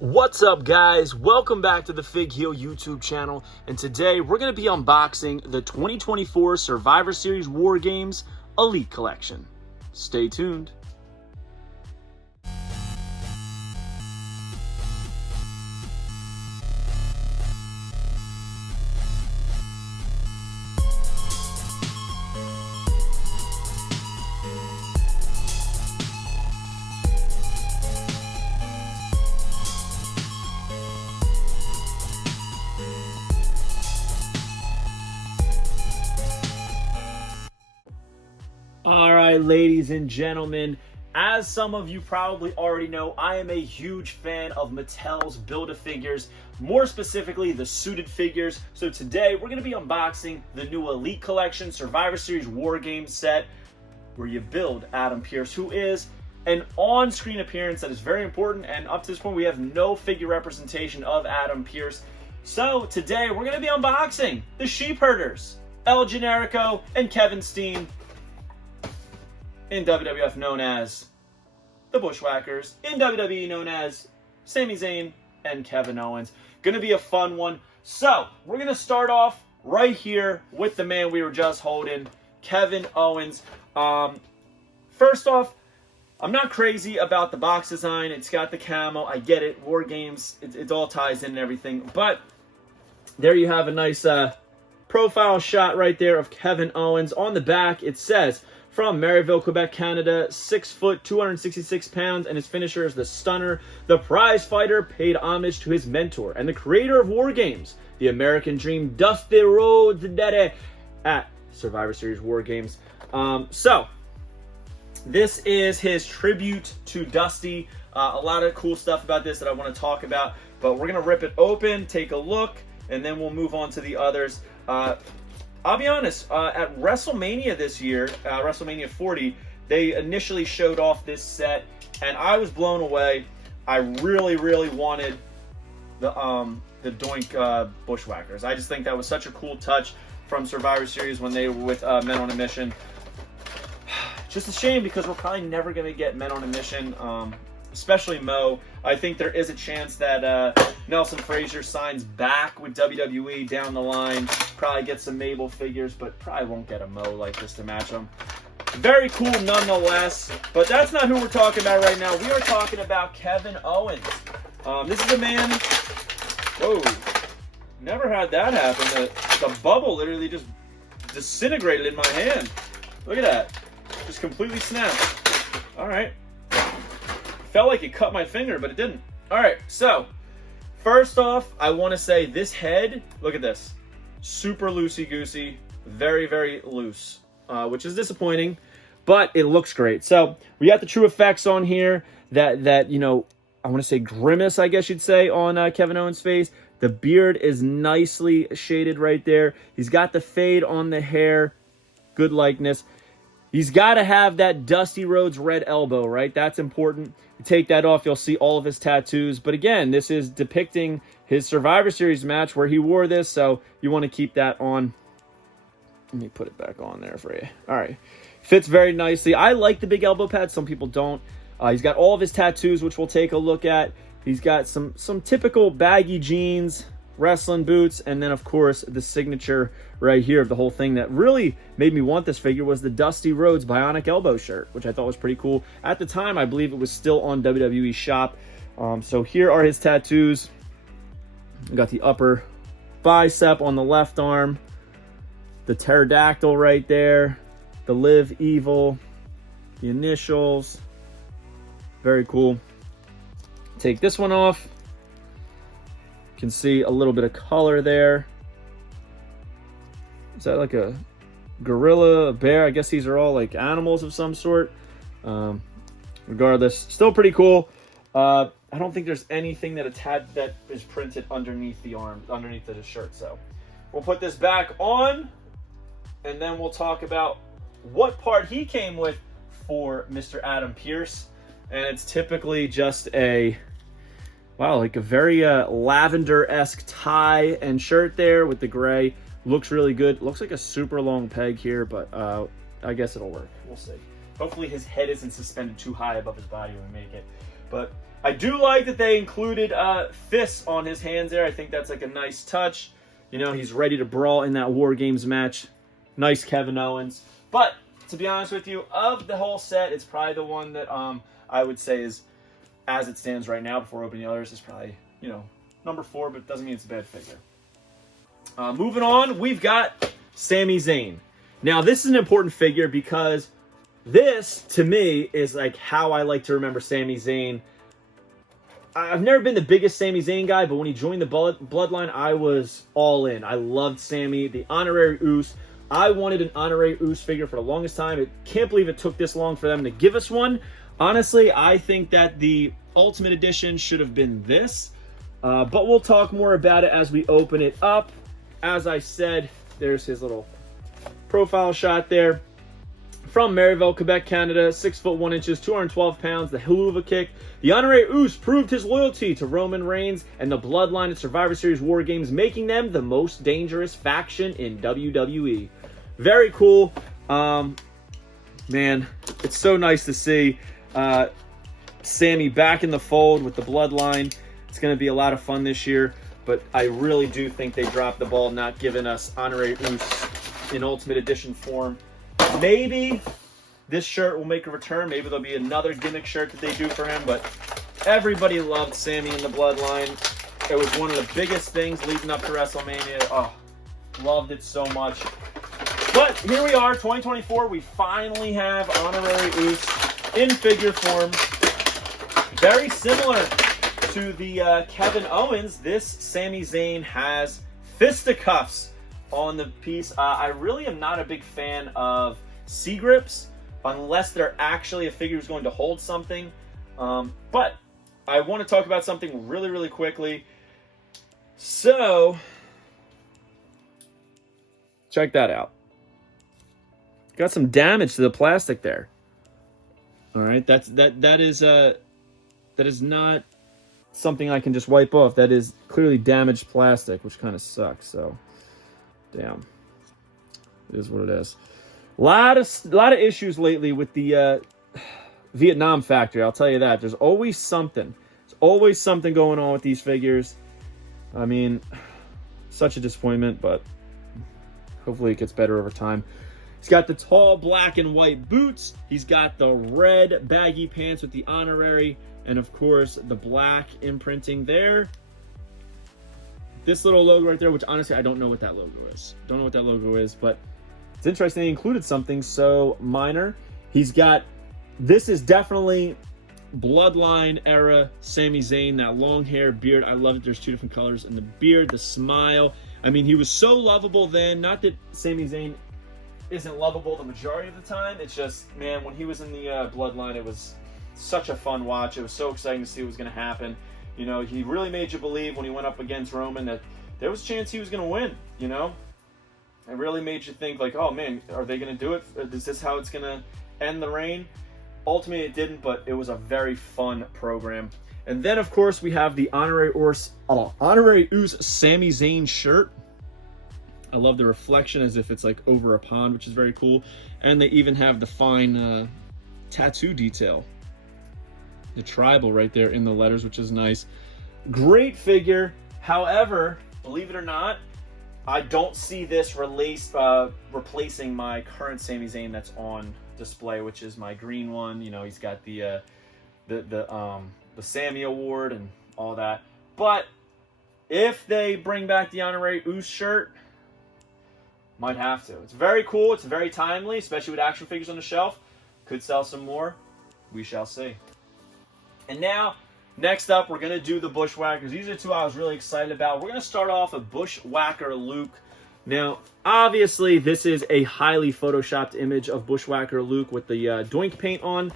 What's up, guys? Welcome back to the Fig Heel YouTube channel, and today we're going to be unboxing the 2024 Survivor Series War Games Elite Collection. Stay tuned. All right, ladies and gentlemen, as some of you probably already know, I am a huge fan of Mattel's Build-A-Figures, more specifically the suited figures. So today we're going to be unboxing the new Elite Collection Survivor Series War Games set, where you build Adam Pearce, who is an on-screen appearance that is very important, and up to this point we have no figure representation of Adam Pearce. So today we're going to be unboxing the Sheep Herders, El Generico and Kevin Steen, in WWF known as the Bushwhackers, in WWE known as Sami Zayn and Kevin Owens. Gonna be a fun one. So we're gonna start off right here with the man we were just holding, Kevin Owens. First off, I'm not crazy about the box design. It's got the camo. I get it. War Games. It all ties in and everything. But there you have a nice profile shot right there of Kevin Owens. On the back, it says, from Maryville, Quebec, Canada, 6 foot, 266 pounds, and his finisher is the Stunner. The prize fighter paid homage to his mentor and the creator of War Games, the American Dream, Dusty Rhodes Daddy, at Survivor Series War Games. So, this is his tribute to Dusty. A lot of cool stuff about this that I want to talk about, but we're going to rip it open, take a look, and then we'll move on to the others. I'll be honest, at WrestleMania this year, WrestleMania 40, they initially showed off this set, and I was blown away. I really, really wanted the Doink Bushwhackers. I just think that was such a cool touch from Survivor Series when they were with Men on a Mission. Just a shame because we're probably never going to get Men on a Mission, especially Mo. I think there is a chance that Nelson Frazier signs back with WWE down the line. Probably get some Mabel figures, but probably won't get a Mo like this to match them. Very cool nonetheless, but that's not who we're talking about right now. We are talking about Kevin Owens. This is a man... Whoa. Never had that happen. The bubble literally just disintegrated in my hand. Look at that. Just completely snapped. All right. Felt like it cut my finger, but it didn't. All right, so first off, I want to say this head, look at this. Super loosey-goosey, very, very loose, which is disappointing, but it looks great. So we got the true effects on here that you know, I want to say grimace, I guess you'd say, on Kevin Owens' face. The beard is nicely shaded right there. He's got the fade on the hair, good likeness. He's got to have that Dusty Rhodes red elbow, right? That's important. You take that off, you'll see all of his tattoos. But again, this is depicting his Survivor Series match where he wore this, so you want to keep that on. Let me put it back on there for you. All right. Fits very nicely. I like the big elbow pad. Some people don't. He's got all of his tattoos, which we'll take a look at. He's got some typical baggy jeans, wrestling boots, and then, of course, the signature right here of the whole thing that really made me want this figure was the Dusty Rhodes Bionic Elbow shirt, which I thought was pretty cool. At the time, I believe it was still on WWE Shop. So here are his tattoos. We got the upper bicep on the left arm, the pterodactyl right there, the Live Evil, the initials. Very cool. Take this one off. You can see a little bit of color there. Is that like a gorilla, a bear? I guess these are all like animals of some sort. Regardless, still pretty cool. I don't think there's anything that is printed underneath the arm, underneath the shirt. So we'll put this back on, and then we'll talk about what part he came with for Mr. Adam Pearce. And it's typically just a, wow, like a very lavender-esque tie and shirt there with the gray. Looks really good. Looks like a super long peg here, but I guess it'll work. We'll see. Hopefully his head isn't suspended too high above his body when we make it. But I do like that they included fists on his hands there. I think that's like a nice touch. You know, he's ready to brawl in that War Games match. Nice Kevin Owens. But to be honest with you, of the whole set, it's probably the one that I would say is, as it stands right now before opening the others, is probably, you know, number 4, but it doesn't mean it's a bad figure. Moving on, we've got Sami Zayn. Now, this is an important figure because this, to me, is like how I like to remember Sami Zayn. I've never been the biggest Sami Zayn guy, but when he joined the Bloodline, I was all in. I loved Sami, the Honorary Uce. I wanted an Honorary Uce figure for the longest time. I can't believe it took this long for them to give us one. Honestly, I think that the Ultimate Edition should have been this. But we'll talk more about it as we open it up. As I said, there's his little profile shot there. From Marieville, Quebec, Canada, 6 foot 1 inches, 212 pounds, the Helluva Kick. The Honorary Uce proved his loyalty to Roman Reigns and the Bloodline at Survivor Series War Games, making them the most dangerous faction in WWE. Very cool. Man, it's so nice to see Sami back in the fold with the Bloodline. It's going to be a lot of fun this year, but I really do think they dropped the ball not giving us Honorary Uce in Ultimate Edition form. Maybe this shirt will make a return. Maybe there'll be another gimmick shirt that they do for him, but everybody loved Sami in the Bloodline. It was one of the biggest things leading up to WrestleMania. Oh, loved it so much. But here we are, 2024. We finally have Honorary Uce in figure form. Very similar to the Kevin Owens, this Sami Zayn has fisticuffs on the piece. I really am not a big fan of C-grips unless they're actually a figure who's going to hold something. But I want to talk about something really, really quickly. So, check that out. Got some damage to the plastic there. All right, that is not something I can just wipe off. That is clearly damaged plastic, which kind of sucks. So, damn, it is what it is. A lot of issues lately with the Vietnam factory. I'll tell you that. There's always something. There's always something going on with these figures. I mean, such a disappointment, but hopefully it gets better over time. He's got the tall black and white boots. He's got the red baggy pants with the honorary, and of course the black imprinting there. This little logo right there, which honestly I don't know what that logo is. Don't know what that logo is, but it's interesting they included something so minor. He's got, this is definitely Bloodline era Sami Zayn, that long hair, beard. I love it. There's two different colors in the beard, the smile. I mean, he was so lovable then. Not that Sami Zayn isn't lovable the majority of the time. It's just, man, when he was in the Bloodline, it was such a fun watch. It was so exciting to see what was going to happen. You know, he really made you believe when he went up against Roman that there was a chance he was going to win, you know? It really made you think, like, oh, man, are they going to do it? Is this how it's going to end the reign? Ultimately, it didn't, but it was a very fun program. And then, of course, we have the Honorary Uce Sami Zayn shirt. I love the reflection as if it's like over a pond, which is very cool. And they even have the fine tattoo detail. The tribal right there in the letters, which is nice. Great figure. However, believe it or not, I don't see this replacing my current Sami Zayn that's on display, which is my green one. You know, he's got the Sammy Award and all that. But if they bring back the Honorary Uce shirt, might have to. It's very cool. It's very timely, especially with action figures on the shelf. Could sell some more. We shall see. And now, next up, we're going to do the Bushwhackers. These are two I was really excited about. We're going to start off with Bushwhacker Luke. Now, obviously, this is a highly photoshopped image of Bushwhacker Luke with the doink paint on.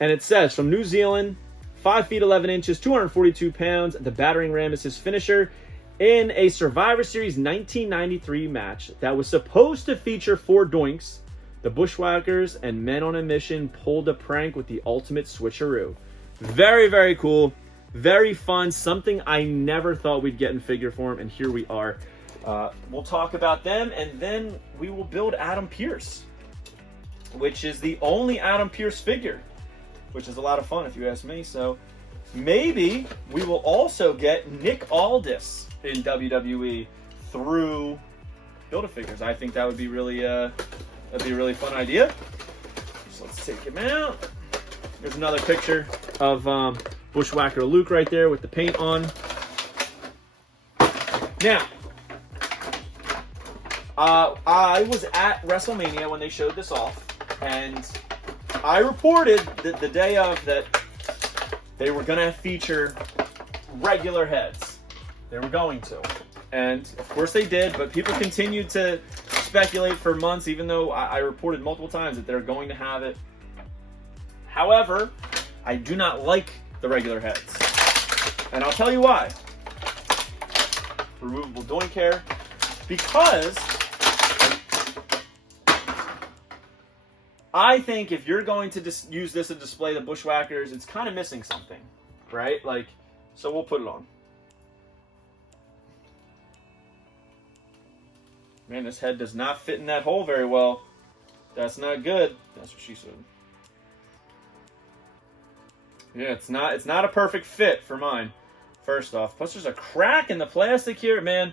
And it says, from New Zealand, 5 feet 11 inches, 242 pounds. The battering ram is his finisher. In a Survivor Series 1993 match that was supposed to feature 4 doinks, the Bushwhackers and Men on a Mission pulled a prank with the ultimate switcheroo. Very, very cool. Very fun. Something I never thought we'd get in figure form, and here we are. We'll talk about them, and then we will build Adam Pearce, which is the only Adam Pearce figure, which is a lot of fun if you ask me. So maybe we will also get Nick Aldis in WWE through Build-A-Figures. I think that would be really that'd be a really fun idea. So let's take him out. There's another picture of Bushwhacker Luke right there with the paint on. Now, I was at WrestleMania when they showed this off, and I reported that the day of that they were going to feature regular heads. They were going to. And, of course, they did, but people continued to speculate for months, even though I reported multiple times that they're going to have it. However, I do not like the regular heads. And I'll tell you why. Removable doink hair. Because I think if you're going to use this to display the Bushwhackers, it's kind of missing something, right? Like, so we'll put it on. Man, this head does not fit in that hole very well. That's not good. That's what she said. Yeah, it's not a perfect fit for mine. First off, plus there's a crack in the plastic here, man.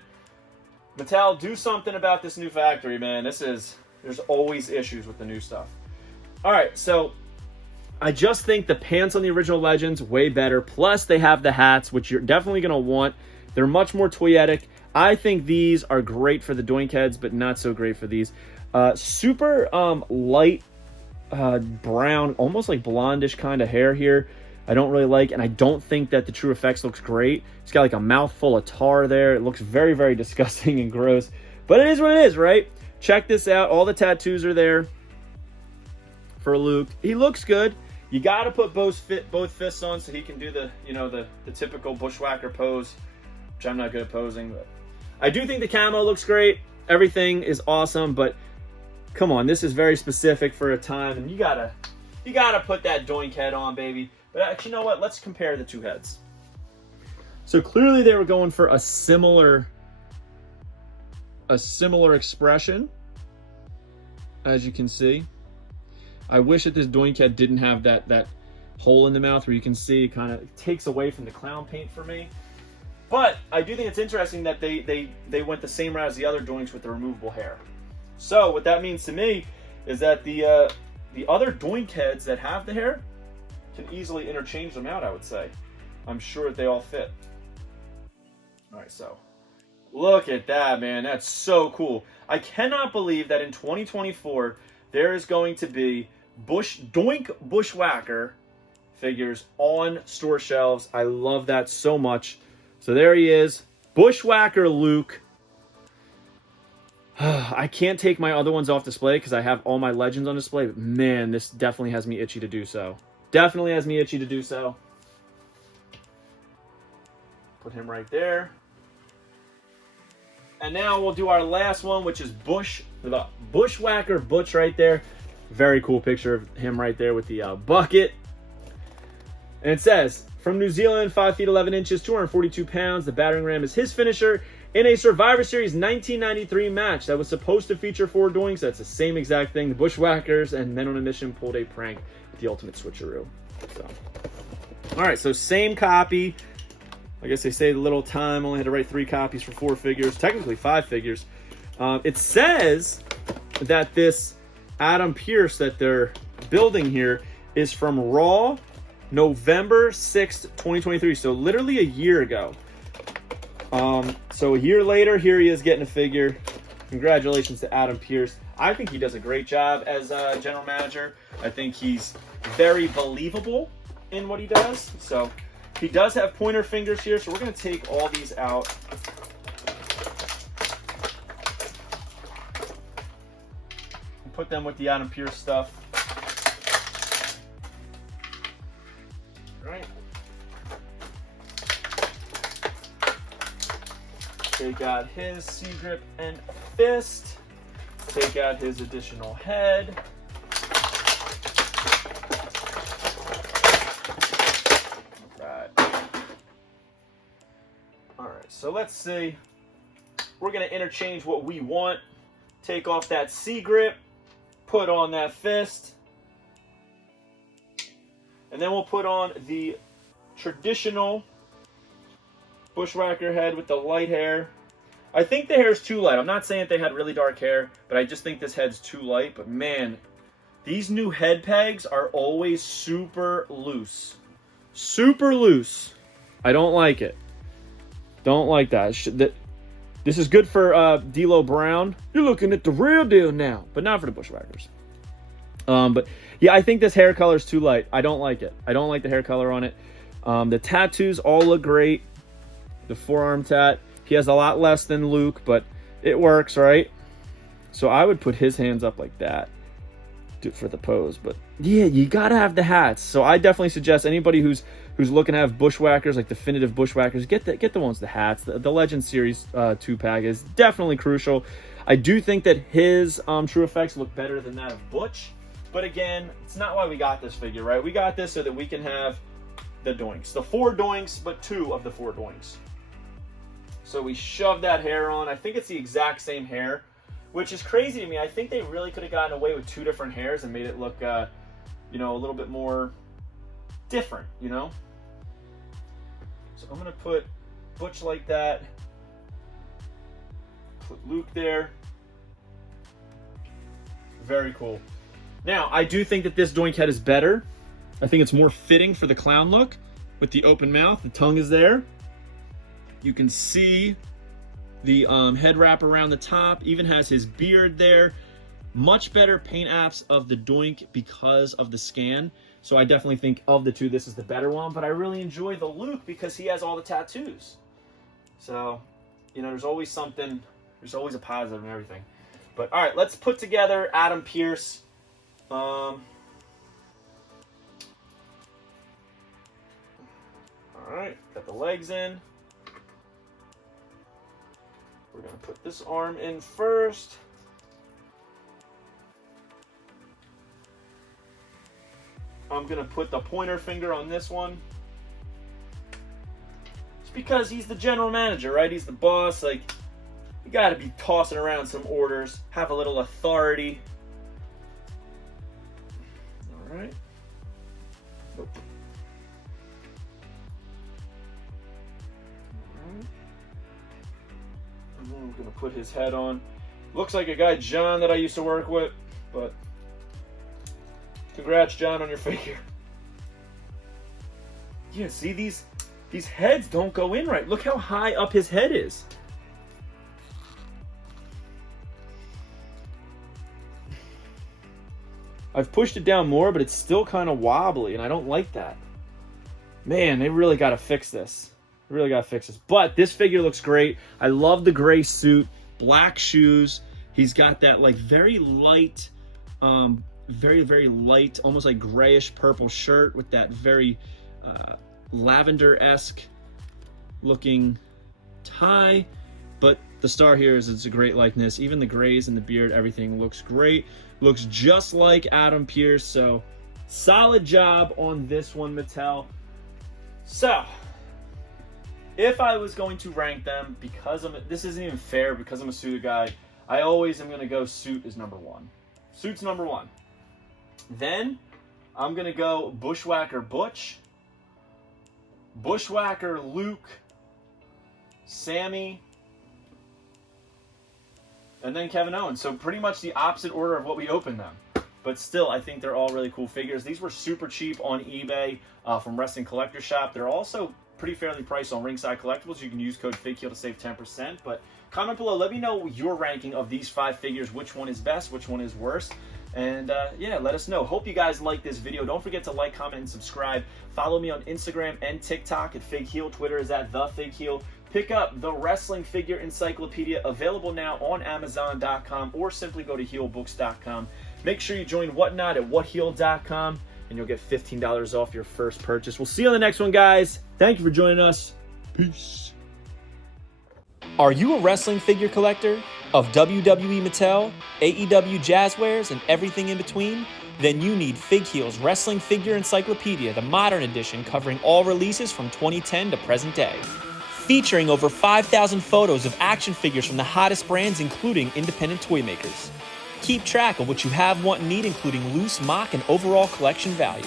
Mattel, do something about this new factory, man. There's always issues with the new stuff. All right, so I just think the pants on the original Legends way better. Plus they have the hats, which you're definitely gonna want. They're much more toyetic. I think these are great for the doink heads, but not so great for these. Super light brown, almost like blondish kind of hair here. I don't really like, and I don't think that the True Effects looks great. It's got like a mouthful of tar there. It looks very, very disgusting and gross. But it is what it is, right? Check this out. All the tattoos are there for Luke. He looks good. You got to put both fists on so he can do the, you know, the typical Bushwhacker pose, which I'm not good at posing, but I do think the camo looks great. Everything is awesome, but come on, this is very specific for a time, and you gotta put that doink head on, baby. But actually, you know what? Let's compare the two heads. So clearly they were going for a similar expression, as you can see. I wish that this doink head didn't have that hole in the mouth where you can see it kind of takes away from the clown paint for me. But I do think it's interesting that they went the same route as the other doinks with the removable hair. So what that means to me is that the other doink heads that have the hair can easily interchange them out, I would say. I'm sure that they all fit. All right, so look at that, man. That's so cool. I cannot believe that in 2024 there is going to be Bushwhacker figures on store shelves. I love that so much. So there he is, Bushwhacker Luke. I can't take my other ones off display because I have all my Legends on display, but man, this definitely has me itchy to do so. Definitely has me itchy to do so. Put him right there. And now we'll do our last one, which is Bushwhacker Butch right there. Very cool picture of him right there with the bucket. And it says, from New Zealand, 5 feet 11 inches, 242 pounds. The battering ram is his finisher in a Survivor Series 1993 match that was supposed to feature 4 doinks. That's the same exact thing. The Bushwhackers and Men on a Mission pulled a prank with the Ultimate Switcheroo. So, all right, so same copy. I guess they saved a little time. Only had to write 3 copies for 4 figures. Technically 5 figures. It says that this Adam Pearce that they're building here is from Raw, November 6th, 2023. So literally a year ago. So a year later, here he is getting a figure. Congratulations to Adam Pearce. I think he does a great job as a general manager. I think he's very believable in what he does. So he does have pointer fingers here. So we're going to take all these out. And put them with the Adam Pearce stuff. Right. Take out his C-grip and fist. Take out his additional head. Alright. Alright, so let's see. We're going to interchange what we want. Take off that C-grip. Put on that fist. And then we'll put on the traditional Bushwhacker head with the light hair. I think the hair is too light. I'm not saying that they had really dark hair, but I just think this head's too light. But man, these new head pegs are always super loose. Super loose. I don't like it. Don't like that. This is good for D'Lo Brown. You're looking at the real deal now, but not for the Bushwhackers. But yeah, I think this hair color is too light. I don't like it. I don't like the hair color on it. The tattoos all look great. The forearm tat. He has a lot less than Luke, but it works, right? So I would put his hands up like that for the pose. But yeah, you gotta have the hats. So I definitely suggest anybody who's looking to have Bushwhackers, like definitive Bushwhackers, get the ones with the hats. The Legend Series 2-pack is definitely crucial. I do think that his True Effects look better than that of Butch. But again, it's not why we got this figure, right? We got this so that we can have the doinks. The 4 doinks, but 2 of the 4 doinks. So we shoved that hair on. I think it's the exact same hair, which is crazy to me. I think they really could have gotten away with 2 different hairs and made it look, you know, a little bit more different, you know? So I'm going to put Butch like that. Put Luke there. Very cool. Now, I do think that this doink head is better. I think it's more fitting for the clown look with the open mouth. The tongue is there. You can see the head wrap around the top. Even has his beard there. Much better paint apps of the doink because of the scan. So I definitely think of the 2, this is the better one. But I really enjoy the Luke because he has all the tattoos. So, you know, there's always something. There's always a positive in everything. But all right, let's put together Adam Pearce. All right, got the legs in. We're going to put this arm in first. I'm going to put the pointer finger on this one. It's because he's the general manager, right? He's the boss. Like, you got to be tossing around some orders, have a little authority. All right. Nope. I'm going to put his head on. Looks like a guy, John, that I used to work with, but congrats, John, on your figure. Yeah, see, these heads don't go in right. Look how high up his head is. I've pushed it down more, but it's still kind of wobbly, and I don't like that. Man, they really got to fix this. Really got to fix this. But this figure looks great. I love the gray suit, black shoes. He's got that like very light, very light, almost like grayish purple shirt with that very lavender-esque looking tie. But the star here is it's a great likeness. Even the grays and the beard, everything looks great. Looks just like Adam Pearce. So solid job on this one, Mattel. So if I was going to rank them, because this isn't even fair because I'm a suited guy, I always am going to go suit is number 1. Suit's number 1. Then I'm going to go Bushwhacker Butch, Bushwhacker Luke, Sami, and then Kevin Owens. So pretty much the opposite order of what we opened them. But still, I think they're all really cool figures. These were super cheap on eBay from Wrestling Collector Shop. They're also pretty fairly priced on Ringside Collectibles. You can use code FIGHEEL to save 10%. But comment below. Let me know your ranking of these 5 figures. Which one is best? Which one is worst? And yeah, let us know. Hope you guys like this video. Don't forget to like, comment, and subscribe. Follow me on Instagram and TikTok at FigHeel. Twitter is at TheFigHeel. Pick up the Wrestling Figure Encyclopedia, available now on Amazon.com, or simply go to HeelBooks.com. Make sure you join Whatnot at WhatHeel.com, and you'll get $15 off your first purchase. We'll see you on the next one, guys. Thank you for joining us. Peace. Are you a wrestling figure collector of WWE Mattel, AEW Jazzwares, and everything in between? Then you need FigHeel's Wrestling Figure Encyclopedia, the modern edition covering all releases from 2010 to present day. Featuring over 5,000 photos of action figures from the hottest brands, including independent toy makers. Keep track of what you have, want, and need, including loose, mock, and overall collection value.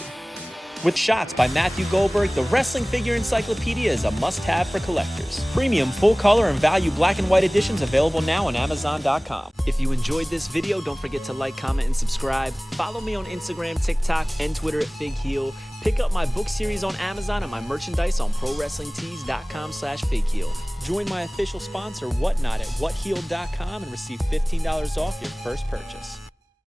With Shots by Matthew Goldberg, the Wrestling Figure Encyclopedia is a must-have for collectors. Premium full-color and value black and white editions available now on Amazon.com. If you enjoyed this video, don't forget to like, comment, and subscribe. Follow me on Instagram, TikTok, and Twitter at FigHeal. Pick up my book series on Amazon and my merchandise on ProWrestlingTees.com/FigHeal. Join my official sponsor, Whatnot, at WhatHeal.com and receive $15 off your first purchase.